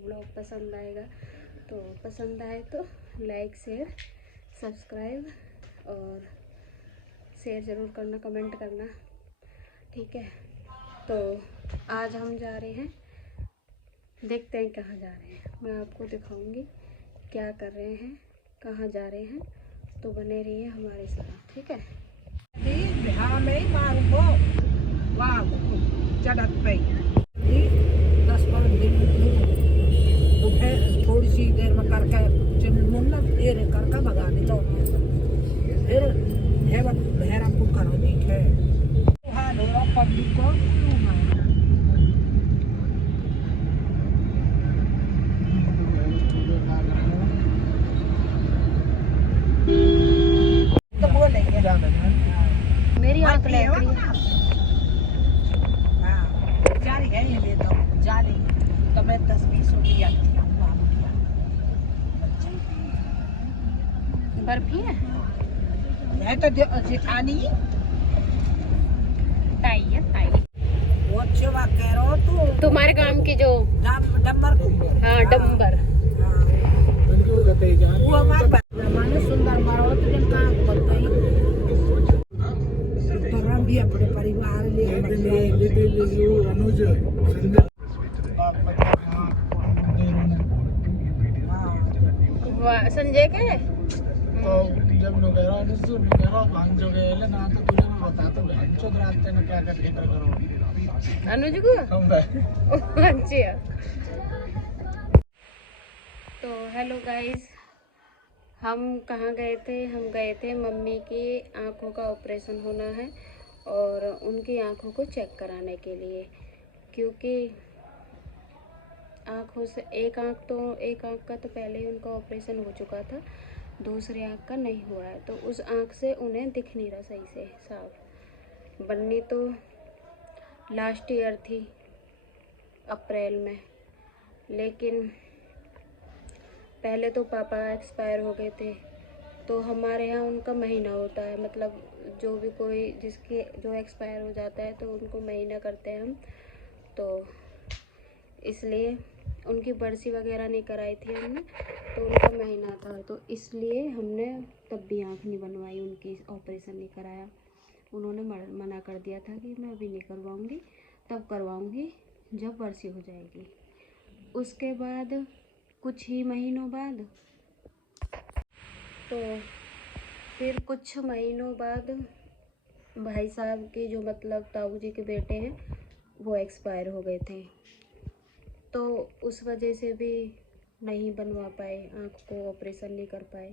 Blog पसंद आएगा। तो पसंद आए तो लाइक शेयर सब्सक्राइब और शेयर ज़रूर करना, कमेंट करना, ठीक है। तो आज हम जा रहे हैं, देखते हैं कहाँ जा रहे हैं, मैं आपको दिखाऊंगी क्या कर रहे हैं, कहाँ जा रहे हैं। तो बने रहिए हमारे साथ, ठीक है। थोड़ी सी देर में करके मुन्ना फिर करके भगाने लो, फिर हेरा करो देखे पब्लिक को तो बोलेंगे मेरी आँख लग रही है। हाँ जारी है ये तो जारी तो मैं 10-20 रुपया बर्फी है तो जेठानी ताई है ताई। वो अच्छे बात कह रहे हो तू, तुम्हारे काम की जो डम्बर हाँ डम्बर वो हमारे सुंदर मारो तो जन काम करते ही तो हम भी अपने परिवार संजय के तो जब नुकेरा नुकेरा भांग जो गए ना तो तुझे मैं बताता हूँ हम चुप रास्ते में क्या कर लेकर करो अनुज को हम अच्छा। तो हेलो गाइस, हम कहाँ गए थे? हम गए थे मम्मी की आँखों का ऑपरेशन होना है और उनकी आँखों को चेक कराने के लिए, क्योंकि आँखों से एक आँख का तो पहले ही उनका ऑपरेशन हो चुका था, दूसरी आँख का नहीं हुआ है। तो उस आँख से उन्हें दिख नहीं रहा सही से साफ। बननी तो लास्ट ईयर थी अप्रैल में, लेकिन पहले तो पापा एक्सपायर हो गए थे। तो हमारे यहाँ उनका महीना होता है, मतलब जो भी कोई जिसके जो एक्सपायर हो जाता है तो उनको महीना करते हैं हम। तो इसलिए उनकी बरसी वगैरह नहीं कराई थी हमने, तो उनका महीना था, तो इसलिए हमने तब भी आँख नहीं बनवाई, उनकी ऑपरेशन नहीं कराया। उन्होंने मना कर दिया था कि मैं अभी नहीं करवाऊँगी, तब करवाऊँगी जब बरसी हो जाएगी। उसके बाद कुछ ही महीनों बाद तो फिर कुछ महीनों बाद भाई साहब के जो मतलब ताऊ जी के बेटे हैं वो एक्सपायर हो गए थे, तो उस वजह से भी नहीं बनवा पाए, आँख को ऑपरेशन नहीं कर पाए।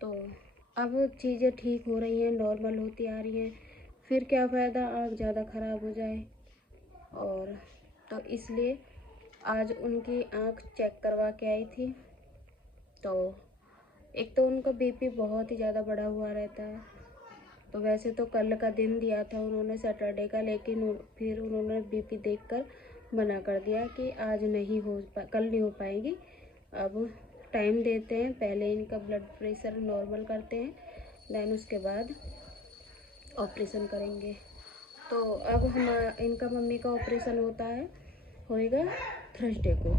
तो अब चीज़ें ठीक हो रही हैं, नॉर्मल होती आ रही हैं, फिर क्या फ़ायदा आँख ज़्यादा ख़राब हो जाए। और तो इसलिए आज उनकी आँख चेक करवा के आई थी। तो एक तो उनका बीपी बहुत ही ज़्यादा बढ़ा हुआ रहता है, तो वैसे तो कल का दिन दिया था उन्होंने सैटरडे का, लेकिन फिर उन्होंने बीपी देखकर मना कर दिया कि आज नहीं कल नहीं हो पाएगी, अब टाइम देते हैं, पहले इनका ब्लड प्रेशर नॉर्मल करते हैं, देन उसके बाद ऑपरेशन करेंगे। तो अब इनका मम्मी का ऑपरेशन होएगा थर्सडे को।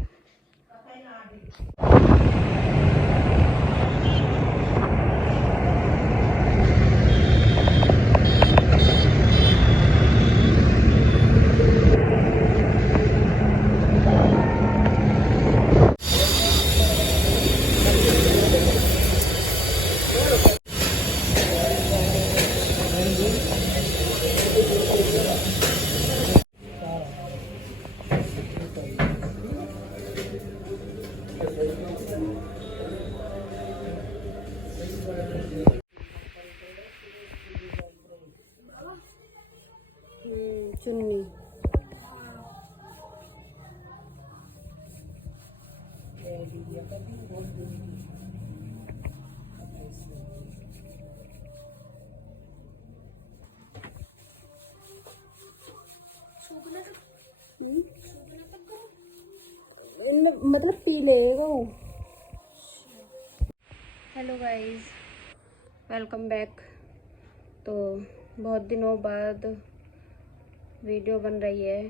चुन्नी मतलब पी लेगा वो। Hello guys, welcome back. तो बहुत दिनों बाद वीडियो बन रही है,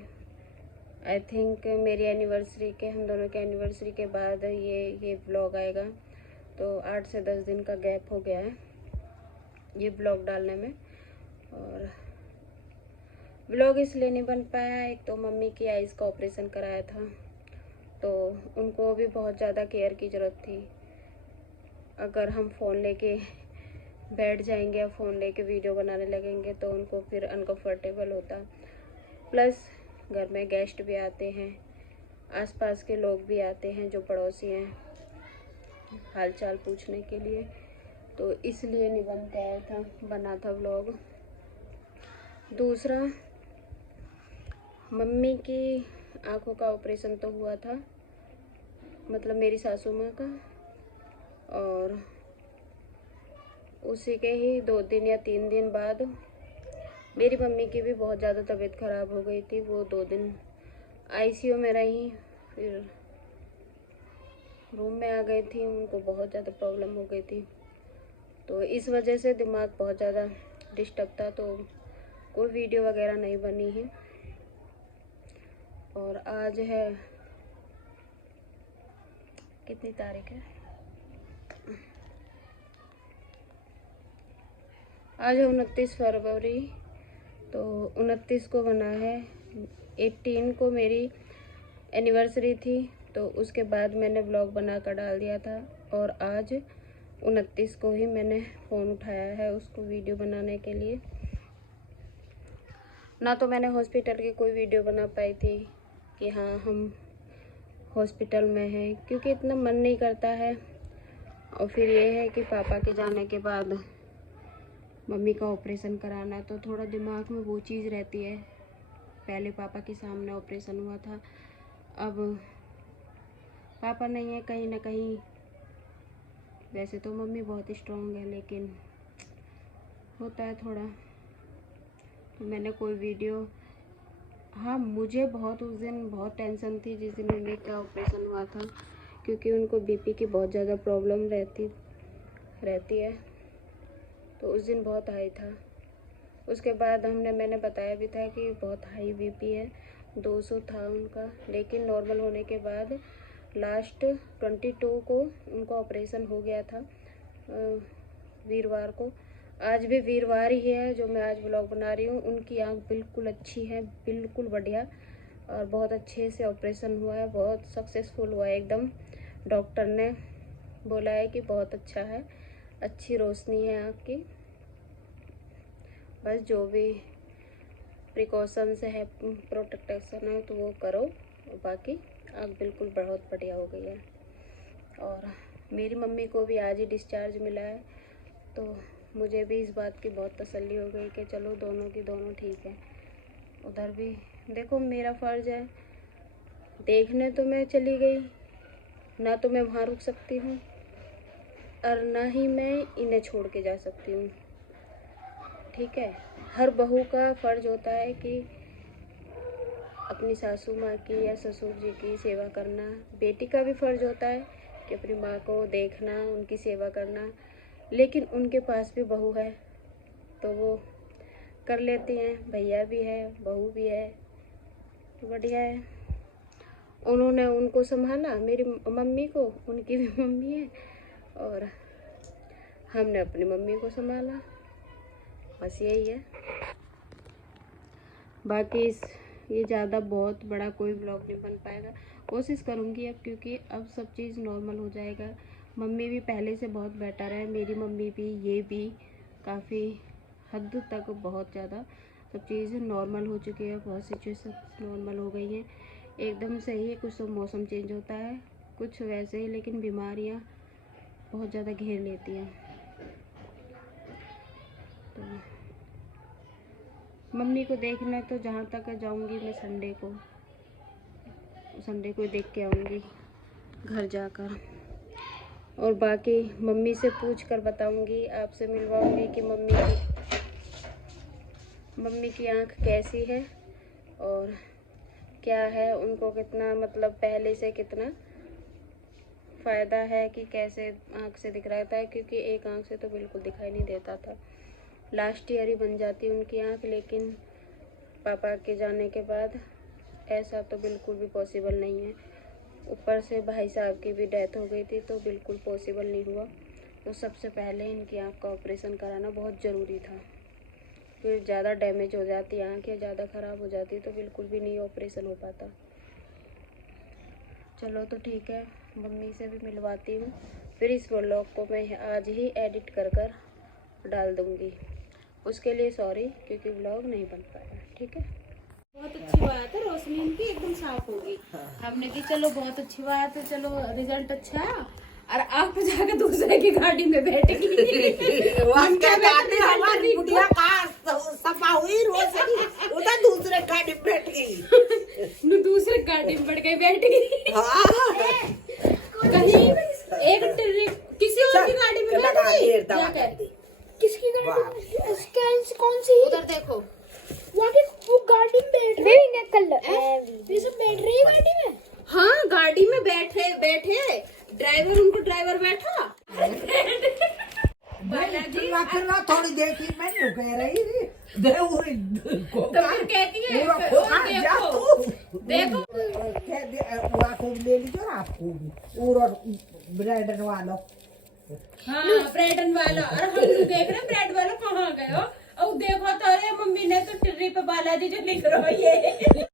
आई थिंक मेरी एनिवर्सरी के, हम दोनों के एनिवर्सरी के बाद ये व्लॉग आएगा। तो 8 से 10 दिन का गैप हो गया है ये व्लॉग डालने में। और व्लॉग इसलिए नहीं बन पाया, एक तो मम्मी की आइज़ का ऑपरेशन कराया था, तो उनको भी बहुत ज़्यादा केयर की ज़रूरत थी। अगर हम फ़ोन लेके बैठ जाएंगे या फ़ोन लेके वीडियो बनाने लगेंगे तो उनको फिर अनकंफर्टेबल होता। प्लस घर में गेस्ट भी आते हैं, आसपास के लोग भी आते हैं जो पड़ोसी हैं, हालचाल पूछने के लिए, तो इसलिए नहीं बना था व्लॉग। दूसरा, मम्मी की आँखों का ऑपरेशन तो हुआ था, मतलब मेरी सासू माँ का, और उसी के ही 2 दिन या 3 दिन बाद मेरी मम्मी की भी बहुत ज़्यादा तबीयत ख़राब हो गई थी। वो 2 दिन आईसीयू में रही, फिर रूम में आ गई थी, उनको बहुत ज़्यादा प्रॉब्लम हो गई थी। तो इस वजह से दिमाग बहुत ज़्यादा डिस्टर्ब था, तो कोई वीडियो वगैरह नहीं बनी है। और आज है, कितनी तारीख है, आज है 29 फरवरी। तो 29 को बना है, 18 को मेरी एनिवर्सरी थी, तो उसके बाद मैंने व्लॉग बना कर डाल दिया था। और आज 29 को ही मैंने फ़ोन उठाया है उसको वीडियो बनाने के लिए। ना तो मैंने हॉस्पिटल की कोई वीडियो बना पाई थी कि हाँ हम हॉस्पिटल में हैं, क्योंकि इतना मन नहीं करता है। और फिर ये है कि पापा के जाने के बाद मम्मी का ऑपरेशन कराना, तो थोड़ा दिमाग में वो चीज़ रहती है। पहले पापा के सामने ऑपरेशन हुआ था, अब पापा नहीं है कहीं ना कहीं। वैसे तो मम्मी बहुत स्ट्रॉन्ग है, लेकिन होता है थोड़ा। तो मैंने कोई वीडियो, हाँ मुझे बहुत उस दिन बहुत टेंशन थी जिस दिन मम्मी का ऑपरेशन हुआ था, क्योंकि उनको बीपी की बहुत ज़्यादा प्रॉब्लम रहती है। तो उस दिन बहुत हाई था। उसके बाद मैंने बताया भी था कि बहुत हाई बीपी है, 200 था उनका। लेकिन नॉर्मल होने के बाद लास्ट 22 को उनका ऑपरेशन हो गया था, वीरवार को। आज भी वीरवार ही है जो मैं आज व्लॉग बना रही हूँ। उनकी आँख बिल्कुल अच्छी है, बिल्कुल बढ़िया, और बहुत अच्छे से ऑपरेशन हुआ है, बहुत सक्सेसफुल हुआ है एकदम। डॉक्टर ने बोला है कि बहुत अच्छा है, अच्छी रोशनी है आँख की। बस जो भी प्रिकॉशंस है, प्रोटेक्शन है, तो वो करो। बाकी आँख बिल्कुल बहुत बढ़िया हो गई है। और मेरी मम्मी को भी आज ही डिस्चार्ज मिला है, तो मुझे भी इस बात की बहुत तसल्ली हो गई कि चलो दोनों की दोनों ठीक है। उधर भी देखो, मेरा फ़र्ज़ है, देखने तो मैं चली गई, ना तो मैं वहाँ रुक सकती हूँ और ना ही मैं इन्हें छोड़ के जा सकती हूँ। ठीक है, हर बहू का फ़र्ज़ होता है कि अपनी सासू माँ की या ससुर जी की सेवा करना। बेटी का भी फ़र्ज़ होता है कि अपनी माँ को देखना, उनकी सेवा करना। लेकिन उनके पास भी बहू है, तो वो कर लेती हैं। भैया भी है, बहू भी है, तो बढ़िया है। उन्होंने उनको संभाला, मेरी मम्मी को, उनकी भी मम्मी है, और हमने अपनी मम्मी को संभाला। बस यही है। बाकी ये ज़्यादा बहुत बड़ा कोई व्लॉग नहीं बन पाएगा। कोशिश करूँगी अब, क्योंकि अब सब चीज़ नॉर्मल हो जाएगा। मम्मी भी पहले से बहुत बेटर है, मेरी मम्मी भी, ये भी काफ़ी हद तक बहुत ज़्यादा सब चीज़ नॉर्मल हो चुकी है। बहुत सिचुएशन नॉर्मल हो गई हैं एकदम से ही। कुछ तो मौसम चेंज होता है, कुछ वैसे ही, लेकिन बीमारियाँ बहुत ज़्यादा घेर लेती हैं। तो मम्मी को देखना तो जहाँ तक जाऊँगी मैं संडे को देख के आऊँगी घर जाकर। और बाकी मम्मी से पूछ कर बताऊँगी, आपसे मिलवाऊँगी कि मम्मी की आँख कैसी है और क्या है, उनको कितना, मतलब पहले से कितना फ़ायदा है, कि कैसे आँख से दिख रहा था। क्योंकि एक आँख से तो बिल्कुल दिखाई नहीं देता था, लास्ट ईयर ही बन जाती उनकी आँख। लेकिन पापा के जाने के बाद ऐसा तो बिल्कुल भी पॉसिबल नहीं है। ऊपर से भाई साहब की भी डेथ हो गई थी तो बिल्कुल पॉसिबल नहीं हुआ। तो सबसे पहले इनकी आँख का ऑपरेशन कराना बहुत ज़रूरी था। फिर ज़्यादा डैमेज हो जाती, आँखें ज़्यादा ख़राब हो जाती तो बिल्कुल भी नहीं ऑपरेशन हो पाता। चलो तो ठीक है, मम्मी से भी मिलवाती हूँ, फिर इस व्लॉग को मैं आज ही एडिट कर डाल दूँगी। उसके लिए सॉरी, क्योंकि व्लॉग नहीं बन पाया। ठीक है, बहुत अच्छी बात है, रोशनी इनकी एकदम साफ होगी। हमने की चलो बहुत अच्छी बात है, चलो रिजल्ट अच्छा है। और आप जाके दूसरे की गाड़ी में बैठेगी। हमारी बुढ़िया का सफा हुई रोशनी उधर दूसरे गाड़ी में बैठ गई। दूसरे गाड़ी में बैठ गई। कहीं एक किसी और की गाड़ी में बैठ गई। किसकी गाड़ी? कौन सी? उधर देखो, वो गाड़ी में बैठ रही ये सब बैठ रही है गाड़ी में। हाँ, गाड़ी में बैठे ड्राइवर, उनको ड्राइवर बैठा। बालाजी फिर ना थोड़ी देर की मैं यूं कह रही थी तो फिर कहती है देखो आपको ले लीजिए आपको भी और ब्रेड वालों। हाँ, ब्रेड वाला। और हम देख रहे ब्रेड वाला कहाँ गए हो। अब देखो तो, अरे मम्मी ने तो टिर्री पे बालाजी जो लिख रहा है ये